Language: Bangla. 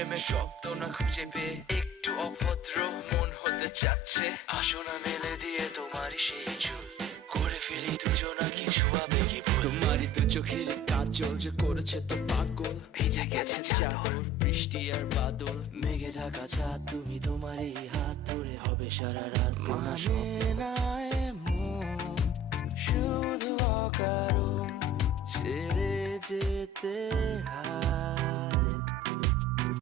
প্রেমের শব্দ না খুঁজে পেয়ে একটু অভদ্র মন হতে চাচ্ছে। আসো না মেলে দিয়ে তোমারই সেই চুল, করে ফেলি দুজনা কিছু আবেগী ভুল। তোমারই তো চোখের কাজল যে করেছে তো পাগল, ভিজে গেছে চাদর বৃষ্টি আর বাদল, মেঘে ঢাকা চাঁদ তুমি তোমার এই হাত ধরে হবে সারা রাত। মানে না এ মন শুধু অকারণ ছেড়ে যেতে হয়।